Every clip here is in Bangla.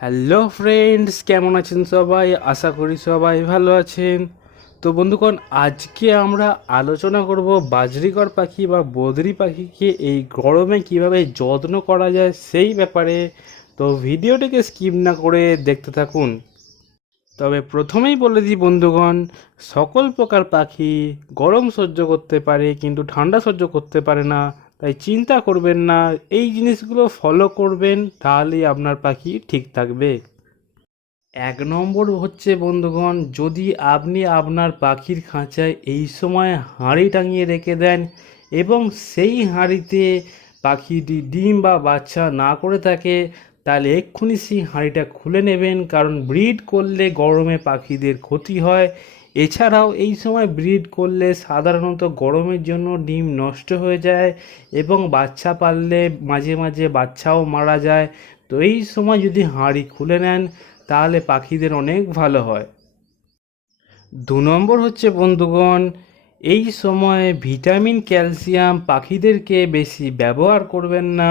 হ্যালো ফ্রেন্ডস, কেমন আছেন সবাই? আশা করি সবাই ভালো আছেন। তো বন্ধুগণ, আজকে আমরা আলোচনা করব বাজরিগর পাখি বা বদ্রি পাখিকে এই গরমে কিভাবে যত্ন করা যায় সেই ব্যাপারে। তো ভিডিওটিকে স্কিপ না করে দেখতে থাকুন। তবে প্রথমেই বলে দিই বন্ধুগণ, সকল প্রকার পাখি গরম সহ্য করতে পারে কিন্তু ঠান্ডা সহ্য করতে পারে না। তাই চিন্তা করবেন না, এই জিনিসগুলো ফলো করবেন, তাহলেই আপনার পাখি ঠিক থাকবে। এক নম্বর হচ্ছে বন্ধুগণ, যদি আপনি আপনার পাখির খাঁচায় এই সময় হাঁড়ি টাঙিয়ে রেখে দেন এবং সেই হাঁড়িতে পাখিটি ডিম বা বাচ্চা না করে থাকে, তাহলে এক্ষুনি সেই হাঁড়িটা খুলে নেবেন, কারণ ব্রিড করলে গরমে পাখিদের ক্ষতি হয়। এছাড়াও এই সময় ব্রিড করলে সাধারণত গরমের জন্য ডিম নষ্ট হয়ে যায় এবং বাচ্চা পারলে মাঝে মাঝে বাচ্চাও মারা যায়। তো এই সময় যদি হাঁড়ি খুলে নেন তাহলে পাখিদের অনেক ভালো হয়। দু নম্বর হচ্ছে বন্ধুগণ, এই সময় ভিটামিন ক্যালসিয়াম পাখিদেরকে বেশি ব্যবহার করবেন না।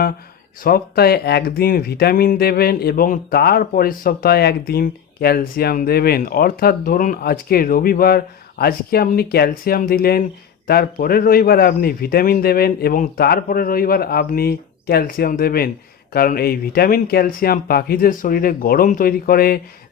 সপ্তাহে একদিন ভিটামিন দেবেন এবং তার পরের সপ্তাহে একদিন ক্যালসিয়াম দেবেন। অর্থাৎ ধরুন আজকে রবিবার, আজকে আপনি ক্যালসিয়াম দিলেন, তারপরের রবিবার আপনি ভিটামিন দেবেন এবং তারপরের রবিবার আপনি ক্যালসিয়াম দেবেন। কারণ এই ভিটামিন ক্যালসিয়াম পাখিদের শরীরে গরম তৈরি করে,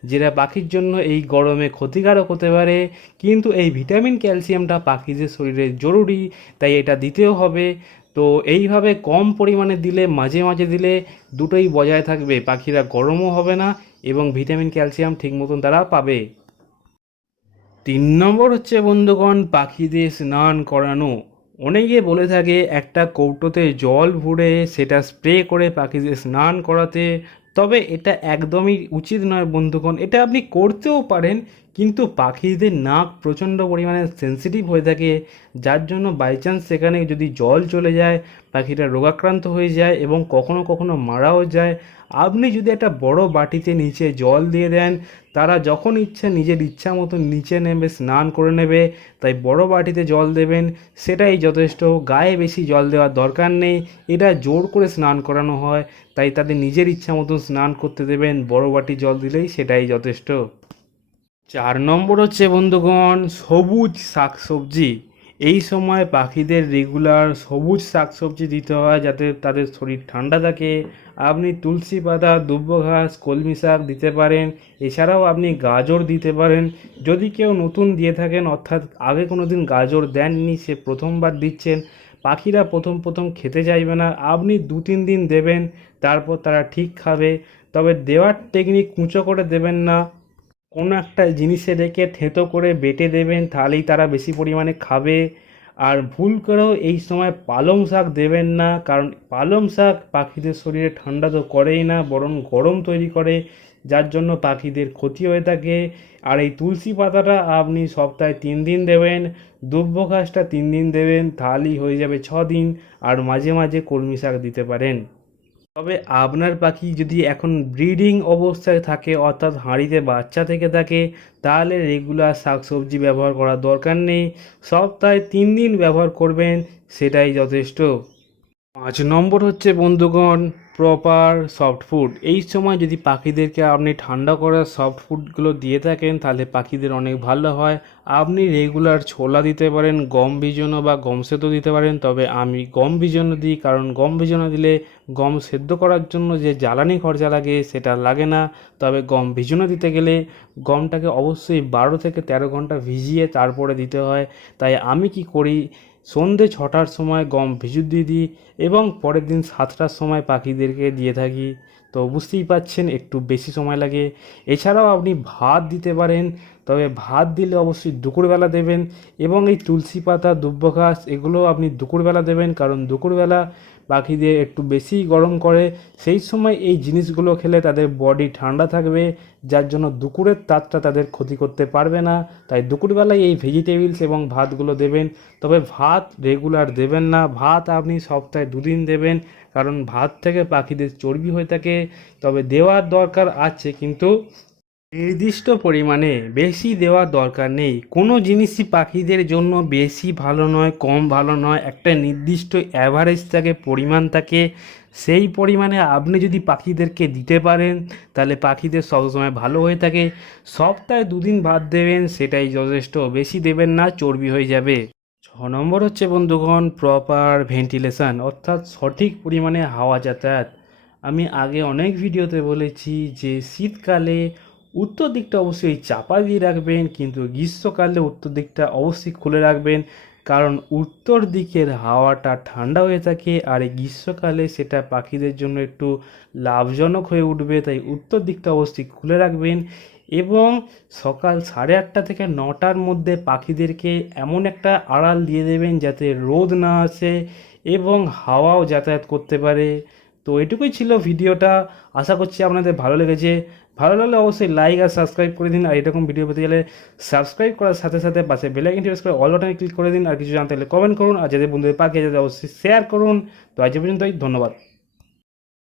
যেটা পাখির জন্য এই গরমে ক্ষতিকারক হতে পারে। কিন্তু এই ভিটামিন ক্যালসিয়ামটা পাখিদের শরীরে জরুরি, তাই এটা দিতেও হবে। তো এইভাবে কম পরিমাণে দিলে, মাঝে মাঝে দিলে দুটোই বজায় থাকবে, পাখিরা গরমও হবে না এবং ভিটামিন ক্যালসিয়াম ঠিক মতন তারা পাবে। 3 নম্বর হচ্ছে বন্ধুগণ, পাখিদের স্নান করানো। অনেকে বলে থাকে একটা কৌটোতে জল ভরে সেটা স্প্রে করে পাখিদের স্নান করাতে। তবে এটা একদমই উচিত নয় বন্ধুগণ, এটা আপনি করতেও পারেন, কিন্তু পাখিদের নাক প্রচণ্ড পরিমাণে সেন্সিটিভ হয়ে থাকে, যার জন্য বাই চান্স সেখানে যদি জল চলে যায় পাখিটা রোগাক্রান্ত হয়ে যায় এবং কখনো কখনো মারাও যায়। আপনি যদি একটা বড় বাটিতে নিচে জল দিয়ে দেন, তারা যখন ইচ্ছা নিজের ইচ্ছা মতো নিচে নেমে স্নান করে নেবে। তাই বড় বাটিতে জল দেবেন, সেটাই যথেষ্ট। গায়ে বেশি জল দেওয়ার দরকার নেই, এটা জোর করে স্নান করানো হয়, তাই তাদের নিজের ইচ্ছা মতো স্নান করতে দেবেন, বড় বাটি জল দিলেই সেটাই যথেষ্ট। 4 নম্বর হচ্ছে বন্ধুগণ, সবুজ শাকসবজি। এই সময় পাখিদের রেগুলার সবুজ শাকসবজি দিতে হয় যাতে তাদের শরীর ঠান্ডা থাকে। আপনি তুলসী পাতা, দুব্বো ঘাস, কলমি শাক দিতে পারেন। এছাড়াও আপনি গাজর দিতে পারেন। যদি কেউ নতুন দিয়ে থাকেন, অর্থাৎ আগে কোনো দিন গাজর দেননি, সে প্রথমবার দিচ্ছেন, পাখিরা প্রথম প্রথম খেতে চাইবে না, আপনি 2-3 দিন দেবেন, তারপর তারা ঠিক খাবে। তবে দেওয়ার টেকনিক কুঁচো করে দেবেন না, কোনো একটা জিনিসে রেখে থেঁতো করে বেটে দেবেন, তাহলেই তারা বেশি পরিমাণে খাবে। আর ভুল করেও এই সময় পালং শাক দেবেন না, কারণ পালং শাক পাখিদের শরীরে ঠান্ডা তো করেই না, বরং গরম তৈরি করে, যার জন্য পাখিদের ক্ষতি হয়ে থাকে। আর এই তুলসী পাতাটা আপনি সপ্তাহে 3 দিন দেবেন, দুব্বো ঘাসটা 3 দিন দেবেন, তাহলেই হয়ে যাবে 6 দিন। আর মাঝে মাঝে কলমি শাক দিতে পারেন। তবে আপনার পাখি যদি এখন ব্রিডিং অবস্থায় থাকে, অর্থাৎ হাঁড়িতে বাচ্চা থেকে থাকে, তাহলে রেগুলার শাকসবজি ব্যবহার করার দরকার নেই, সপ্তাহে 3 দিন ব্যবহার করবেন, সেটাই যথেষ্ট। 5 নম্বর হচ্ছে বন্ধুগণ, প্রপার সফট ফুড। এই সময় যদি পাখিদেরকে আপনি ঠান্ডা করা সফট ফুডগুলো দিয়ে থাকেন, তাহলে পাখিদের অনেক ভালো হয়। আপনি রেগুলার ছোলা দিতে পারেন, গম ভিজানো বা গম সেদ্ধ দিতে পারেন। তবে আমি গম ভিজানো দিই, কারণ গম ভিজানো দিলে গম সেদ্ধ করার জন্য যে জ্বালানি খরচা লাগে সেটা লাগে না। তবে গম ভিজানো দিতে গেলে গমটাকে অবশ্যই 12 থেকে 13 ঘন্টা ভিজিয়ে তারপরে দিতে হয়। তাই আমি কি করি, সন্ধে 6টার সময় গম ভিজু দিয়ে দিই এবং পরের দিন 7টার সময় পাখিদেরকে দিয়ে থাকি। তো বুঝতেই পাচ্ছেন একটু বেশি সময় লাগে। এছাড়াও আপনি ভাত দিতে পারেন, তবে ভাত দিলে অবশ্যই দুপুরবেলা দেবেন। এবং এই তুলসী পাতা, দুব্বো ঘাস এগুলো আপনি দুপুরবেলা দেবেন, কারণ দুপুরবেলা পাখিদের একটু বেশিই গরম করে, সেই সময় এই জিনিসগুলো খেলে তাদের বডি ঠান্ডা থাকবে, যার জন্য দুপুরের তাপটা তাদের ক্ষতি করতে পারবে না। তাই দুপুরবেলায় এই ভেজিটেবলস এবং ভাতগুলো দেবেন। তবে ভাত রেগুলার দেবেন না, ভাত আপনি সপ্তাহে 2 দিন দেবেন, কারণ ভাত থেকে পাখিদের চর্বি হয়ে থাকে। তবে দেওয়ার দরকার আছে, কিন্তু নির্দিষ্ট পরিমাণে বেশি দেওয়ার দরকার নেই, কোনো জিনিসই পাখিদের জন্য বেশি ভালো নয় কম ভালো নয়, একটা নির্দিষ্ট অ্যাভারেজ থাকে, পরিমাণ থাকে। সেই পরিমাণে আপনি যদি পাখিদেরকে দিতে পারেন তাহলে পাখিদের সবসময় ভালো হয়ে থাকে। সপ্তাহে 2 দিন ভাত দেবেন, সেটাই যথেষ্ট, বেশি দেবেন না, চর্বি হয়ে যাবে। 6 নম্বর হচ্ছে বন্ধুগণ প্রপার ভেন্টিলেশন, অর্থাৎ সঠিক পরিমাণে হাওয়া যাতায়াত। আমি আগে অনেক ভিডিওতে বলেছি যে শীতকালে উত্তর দিকটা অবশ্যই চাপা দিয়ে রাখবেন, কিন্তু গ্রীষ্মকালে উত্তর দিকটা অবশ্যই খুলে রাখবেন, কারণ উত্তর দিকের হাওয়াটা ঠান্ডা হয়ে থাকে আর এই গ্রীষ্মকালে সেটা পাখিদের জন্য একটু লাভজনক হয়ে উঠবে, তাই উত্তর দিকটা অবশ্যই খুলে রাখবেন। এবং সকাল 8:30 থেকে 9টার মধ্যে পাখিদেরকে এমন একটা আড়াল দিয়ে দেবেন যাতে রোদ না আসে এবং হাওয়াও যাতায়াত করতে পারে। তো এটুকুই ছিল ভিডিওটা, আশা করছি আপনাদের ভালো লেগেছে। ভালো লাগলে অবশ্যই লাইক আর সাবস্ক্রাইব করে দিন, আর এরকম ভিডিও পেতে গেলে সাবস্ক্রাইব করার সাথে সাথে পাশে বেল আইকনটি প্রেস করে অল বাটনে ক্লিক করে দিন। আর কিছু জানতে হলে কমেন্ট করুন, আর যাদের বন্ধুদের পাখি যাতে অবশ্যই শেয়ার করুন। তো আজ পর্যন্তই, ধন্যবাদ।